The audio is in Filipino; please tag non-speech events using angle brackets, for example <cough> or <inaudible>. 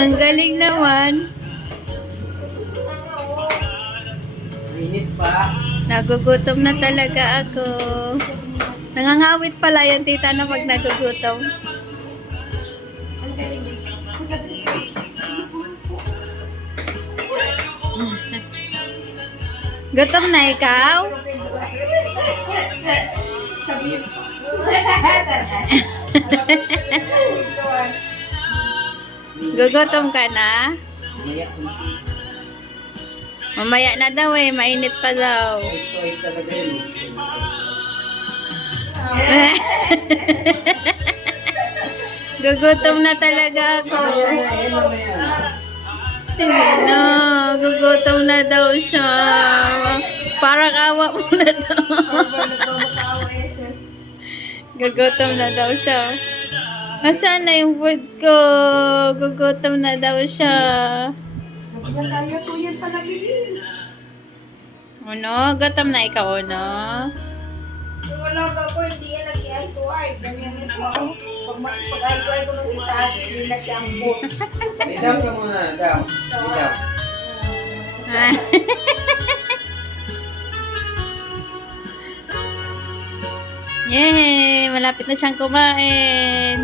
Ang galing naman. Init pa. Nagugutom na talaga ako. Nangangawit pala yan, tita, na pag nagugutom. Gutom na ikaw? Gugutom ka na? Mamaya na daw eh, mainit pa daw. Eh. <laughs> Gugutom na talaga ako. Sige na, gugutom na daw siya. Parang awa mo na daw. Gugutom na daw siya. Nasaan na yung food ko? Gugutom na daw siya. Kaya po yan pala bilis. Ano? Gutom na ikaw, ano? Kung wala ka po, hindi yan nag-i-eye to eye. Ganyan yun po. Pag ma- pag-eye to eye ko nung isa, hindi na siya ang boss. Lay down ka muna, down. Lay down. <laughs> Yay! Malapit na siyang kumain.